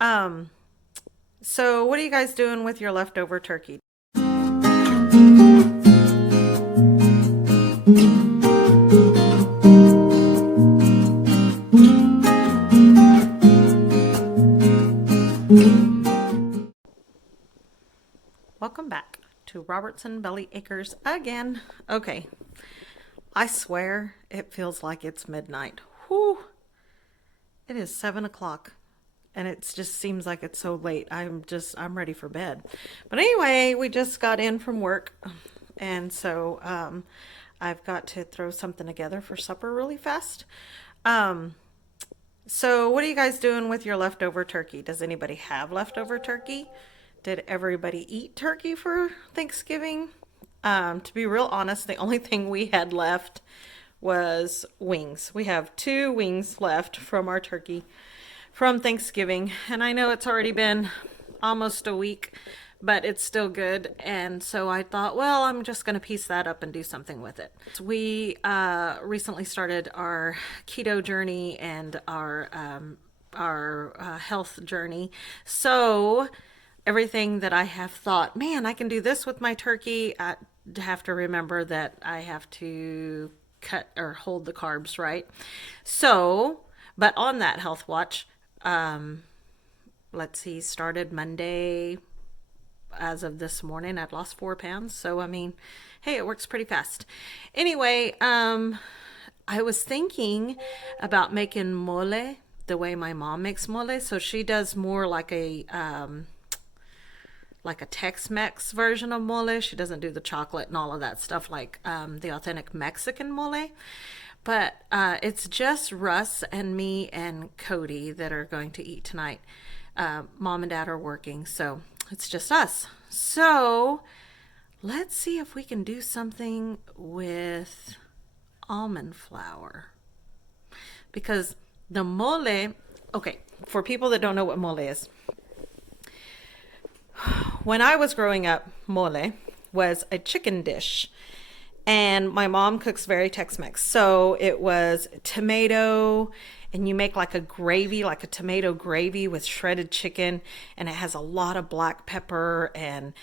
Um, so what are you guys doing with your leftover turkey? Welcome back to Robertson Belly Acres again. Okay, I swear it feels like it's midnight. Whew, it is 7 o'clock and it just seems like it's so late. I'm ready for bed. But anyway, we just got in from work and so I've got to throw something together for supper really fast. Um, so what are you guys doing with your leftover turkey? Does anybody have leftover turkey? Did everybody eat turkey for Thanksgiving? To be real honest, the only thing we had left was wings. We have two wings left from our turkey from Thanksgiving, and I know it's already been almost a week, but it's still good. And so I thought, well, I'm just going to piece that up and do something with it. We recently started our keto journey and our health journey. So everything that I have thought, man, I can do this with my turkey, I have to remember that I have to cut or hold the carbs, right? So, but on that health watch, um, let's see, started Monday. As of this morning, I'd lost 4 pounds. So, I mean, hey, it works pretty fast. Anyway, I was thinking about making mole the way my mom makes mole. So she does more like a Tex-Mex version of mole. She doesn't do the chocolate and all of that stuff like the authentic Mexican mole. But it's just Russ and me and Cody that are going to eat tonight. Mom and Dad are working, so it's just us. So let's see if we can do something with almond flour. Because the mole, okay, for people that don't know what mole is, when I was growing up, mole was a chicken dish. And my mom cooks very Tex-Mex. So it was tomato, and you make like a gravy, like a tomato gravy with shredded chicken. And it has a lot of black pepper and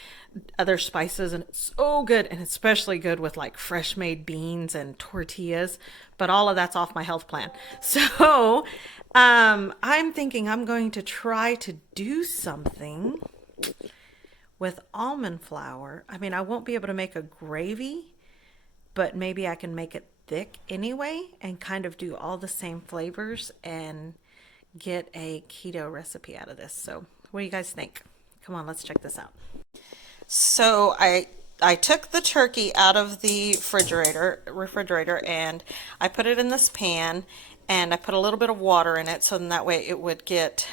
other spices. And it's so good. And especially good with like fresh made beans and tortillas. But all of that's off my health plan. So I'm thinking I'm going to try to do something with almond flour. I mean, I won't be able to make a gravy, but maybe I can make it thick anyway and kind of do all the same flavors and get a keto recipe out of this. So, what do you guys think? Come on, let's check this out. So, I took the turkey out of the refrigerator and I put it in this pan and I put a little bit of water in it so then that way it would get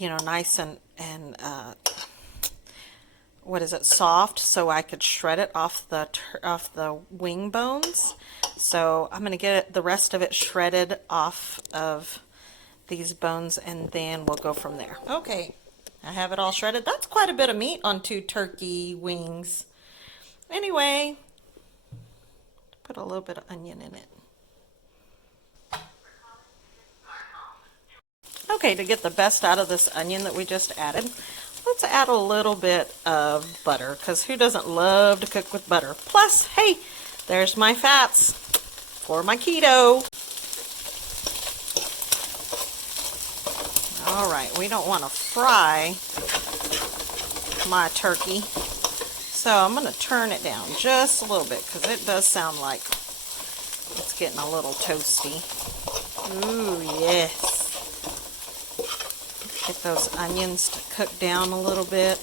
nice and what is it, soft, so I could shred it off the wing bones. So I'm going to get the rest of it shredded off of these bones and then we'll go from there. Okay, I have it all shredded. That's quite a bit of meat on 2 turkey wings. Anyway, put a little bit of onion in it. Okay, to get the best out of this onion that we just added, let's add a little bit of butter, because who doesn't love to cook with butter? Plus, hey, there's my fats for my keto. All right, we don't want to fry my turkey, so I'm going to turn it down just a little bit, because it does sound like it's getting a little toasty. Ooh, yes. Get those onions to cook down a little bit.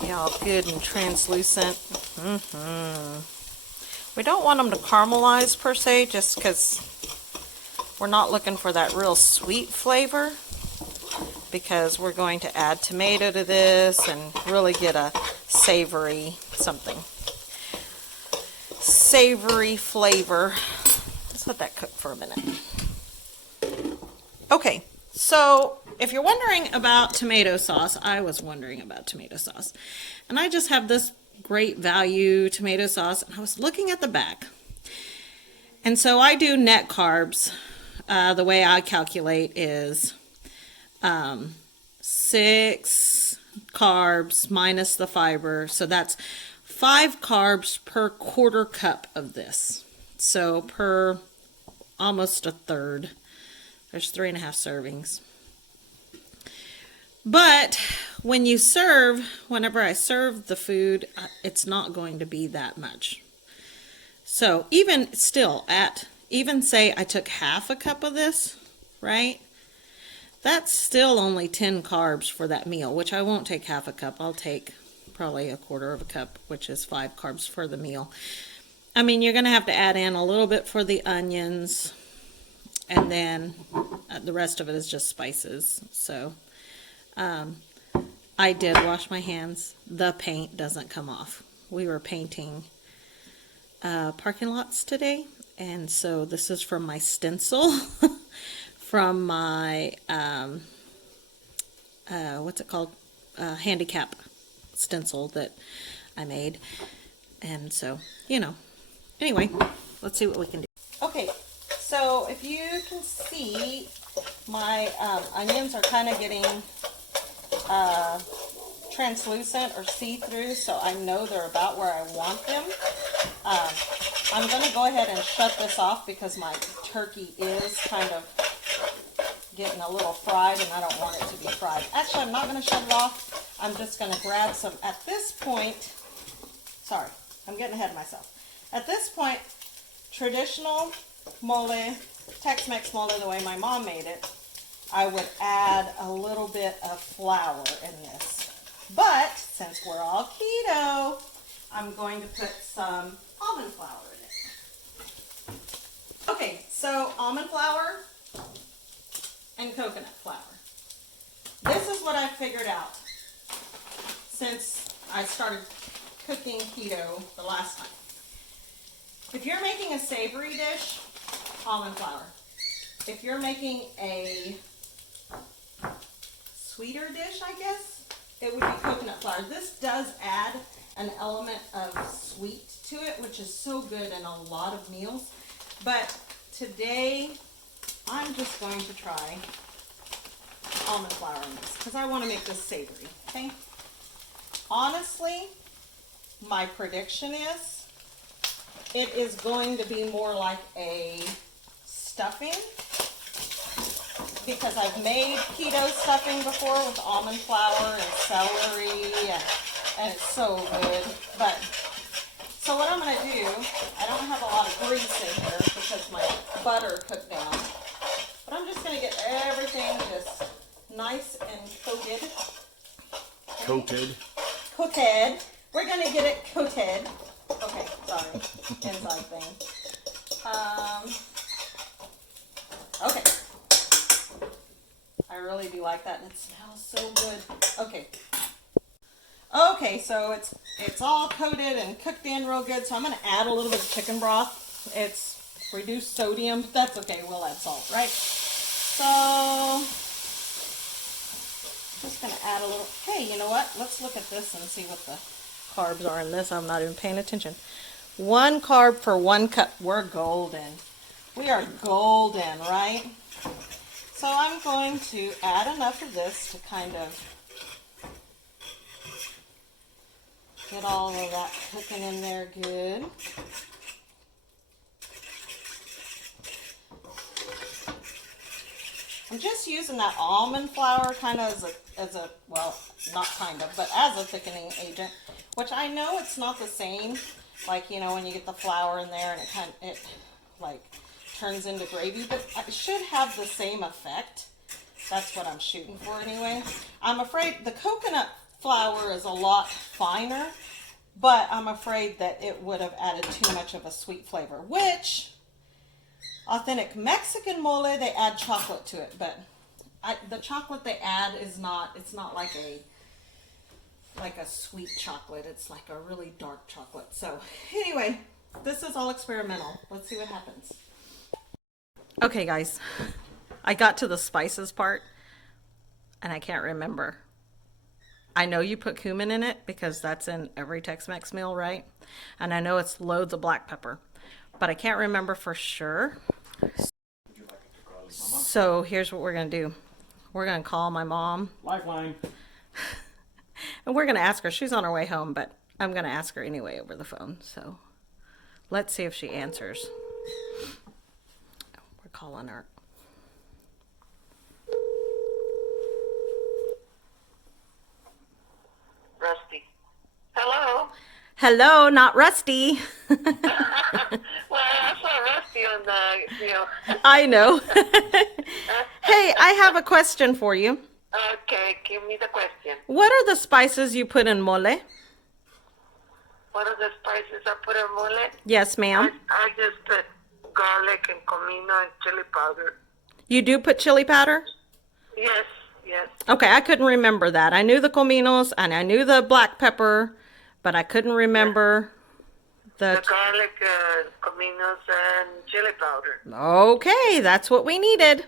Be all good and translucent. We don't want them to caramelize per se, just because we're not looking for that real sweet flavor, because we're going to add tomato to this and really get a savory something. Savory flavor. Let's let that cook for a minute. Okay. So, if you're wondering about tomato sauce, I was wondering about tomato sauce. And I just have this great value tomato sauce. And I was looking at the back. And so I do net carbs the way I calculate is 6 carbs minus the fiber. So that's 5 carbs per quarter cup of this. So per almost a third. There's 3.5 servings. But when you serve, whenever I serve the food, it's not going to be that much. So even still, even say I took half a cup of this, right? That's still only 10 carbs for that meal, which I won't take half a cup. I'll take probably a quarter of a cup, which is 5 carbs for the meal. I mean, you're going to have to add in a little bit for the onions, and then the rest of it is just spices. So I did wash my hands. The paint doesn't come off. We were painting parking lots today, and so this is from my stencil from my what's it called, handicap stencil that I made. And so, you know, anyway, let's see what we can do. Okay, so if you can see, my onions are kind of getting translucent or see-through, so I know they're about where I want them. I'm going to go ahead and shut this off because my turkey is kind of getting a little fried, and I don't want it to be fried. Actually, I'm not going to shut it off. I'm just going to grab some, at this point, sorry, I'm getting ahead of myself. At this point, traditional mole, Tex-Mex mole, the way my mom made it, I would add a little bit of flour in this. But since we're all keto, I'm going to put some almond flour in it. Okay, so almond flour and coconut flour. This is what I figured out since I started cooking keto the last time. If you're making a savory dish, almond flour. If you're making a sweeter dish, I guess, it would be coconut flour. This does add an element of sweet to it, which is so good in a lot of meals. But today, I'm just going to try almond flour in this because I want to make this savory, okay? Honestly, my prediction is it is going to be more like a stuffing, because I've made keto stuffing before with almond flour and celery, and it's so good. But so what I'm going to do, I don't have a lot of grease in here because my butter cooked down, but I'm just going to get everything just nice and coated. Coated. We're going to get it coated. Okay, sorry, inside thing. Okay. I really do like that, and it smells so good. Okay. Okay, so it's all coated and cooked in real good, so I'm going to add a little bit of chicken broth. It's reduced sodium, but that's okay. We'll add salt, right? So, just going to add a little. Hey, you know what? Let's look at this and see what the carbs are in this. I'm not even paying attention. 1 carb for 1 cup. We're golden. We are golden, right? So I'm going to add enough of this to kind of get all of that cooking in there good. I'm just using that almond flour kind of as a well, not kind of, but as a thickening agent, which I know it's not the same, like, you know, when you get the flour in there and it like turns into gravy, but it should have the same effect. That's what I'm shooting for anyway. I'm afraid the coconut flour is a lot finer, but I'm afraid that it would have added too much of a sweet flavor, which authentic Mexican mole, they add chocolate to it, but the chocolate they add is not, it's not like a sweet chocolate. It's like a really dark chocolate. So anyway, this is all experimental. Let's see what happens. Okay, guys, I got to the spices part, and I can't remember. I know you put cumin in it because that's in every Tex-Mex meal, right? And I know it's loads of black pepper, but I can't remember for sure. Would you like it to So here's what we're going to do. We're going to call my mom. Lifeline. And we're going to ask her. She's on her way home, but I'm going to ask her anyway over the phone. So let's see if she answers. We're calling her. Rusty. Hello. Hello, not Rusty. Well, I saw Rusty on the, I know. Hey, I have a question for you. Okay, give me the question. What are the spices you put in mole? What are the spices I put in mole? Yes, ma'am. I just put garlic and comino and chili powder. You do put chili powder? Yes, yes. Okay, I couldn't remember that. I knew the cominos and I knew the black pepper, but I couldn't remember The garlic, cominos, and chili powder. Okay, that's what we needed.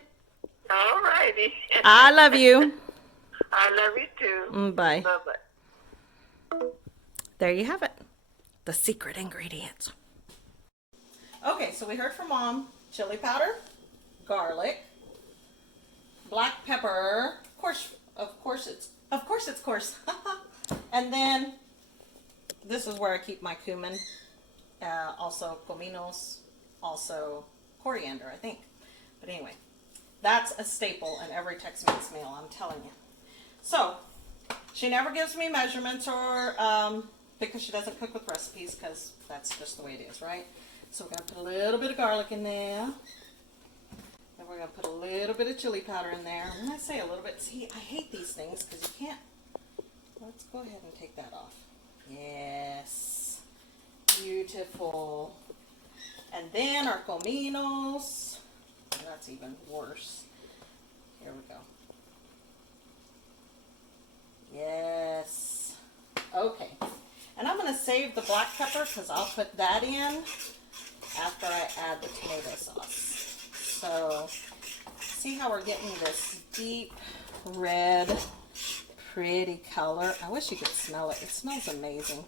All righty. I love you. I love you too. Bye. Bye-bye. There you have it. The secret ingredients. Okay, so we heard from Mom. Chili powder, garlic, black pepper. Of course it's coarse. And then this is where I keep my cumin. Also cominos, also coriander, I think. But anyway, that's a staple in every Tex-Mex meal, I'm telling you. So, she never gives me measurements or, because she doesn't cook with recipes, because that's just the way it is, right? So we're going to put a little bit of garlic in there. Then we're going to put a little bit of chili powder in there. I'm going to say a little bit. See, I hate these things because you can't. Let's go ahead and take that off. Yes. Beautiful. And then our cominos. That's even worse. Here we go. Yes. Okay. And I'm going to save the black pepper because I'll put that in after I add the tomato sauce. So, see how we're getting this deep red, pretty color. I wish you could smell it. It smells amazing.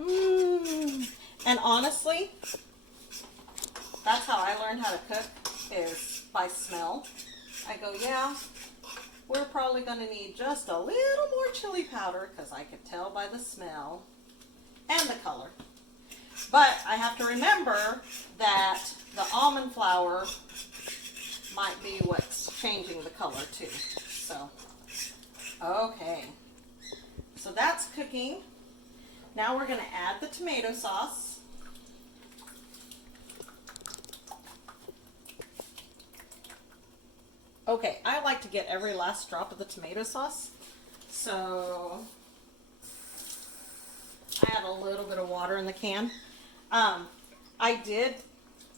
And honestly, that's how I learned how to cook, is by smell. I go, yeah, we're probably going to need just a little more chili powder because I could tell by the smell and the color. But I have to remember that the almond flour might be what's changing the color too. So, okay. So that's cooking. Now we're going to add the tomato sauce. Okay, I like to get every last drop of the tomato sauce. So I add a little bit of water in the can.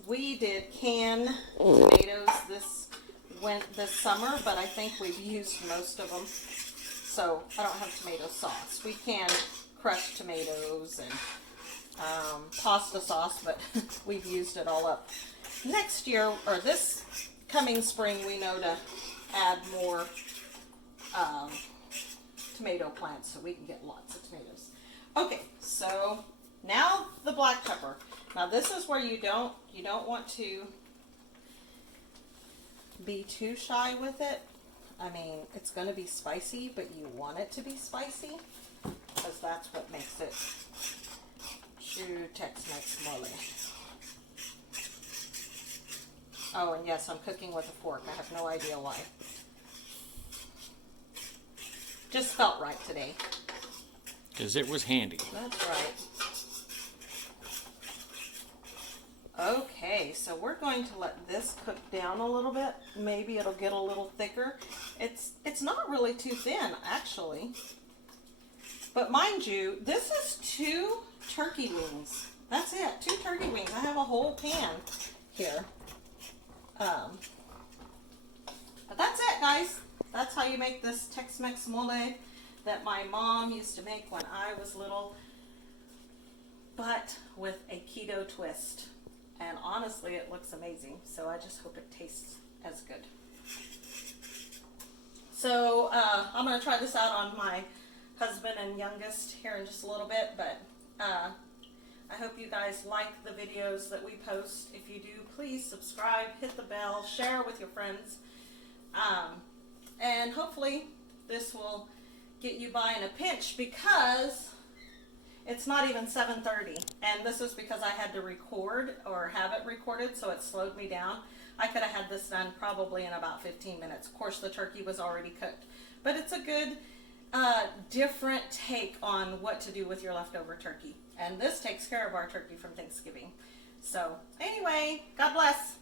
We did canned tomatoes this summer, but I think we've used most of them. So I don't have tomato sauce. We can crushed tomatoes and pasta sauce, but we've used it all up. Next year, or this coming spring, we know to add more tomato plants so we can get lots of tomatoes. Okay, so now the black pepper. Now this is where you don't want to be too shy with it. I mean, it's going to be spicy, but you want it to be spicy because that's what makes it true Tex-Mex mole. Oh, and yes, I'm cooking with a fork. I have no idea why. Just felt right today. Because it was handy. That's right. Okay, so we're going to let this cook down a little bit. Maybe it'll get a little thicker. It's not really too thin, actually. But mind you, this is 2 turkey wings. That's it, 2 turkey wings. I have a whole pan here. But that's it, guys. That's how you make this Tex-Mex mole that my mom used to make when I was little, but with a keto twist. And honestly, it looks amazing. So I just hope it tastes as good. So I'm going to try this out on my husband and youngest here in just a little bit, but I hope you guys like the videos that we post. If you do, please subscribe, hit the bell, share with your friends. And hopefully this will get you by in a pinch, because it's not even 7:30, and this is because I had to record or have it recorded, so it slowed me down. I could have had this done probably in about 15 minutes. Of course, the turkey was already cooked, but it's a good different take on what to do with your leftover turkey, and this takes care of our turkey from Thanksgiving. So anyway, God bless.